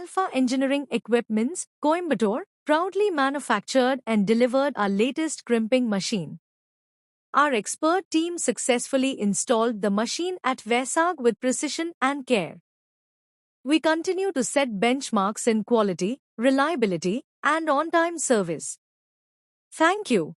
Alpha Engineering Equipments, Coimbatore, proudly manufactured and delivered our latest crimping machine. Our expert team successfully installed the machine at Vaisag with precision and care. We continue to set benchmarks in quality, reliability, and on-time service. Thank you.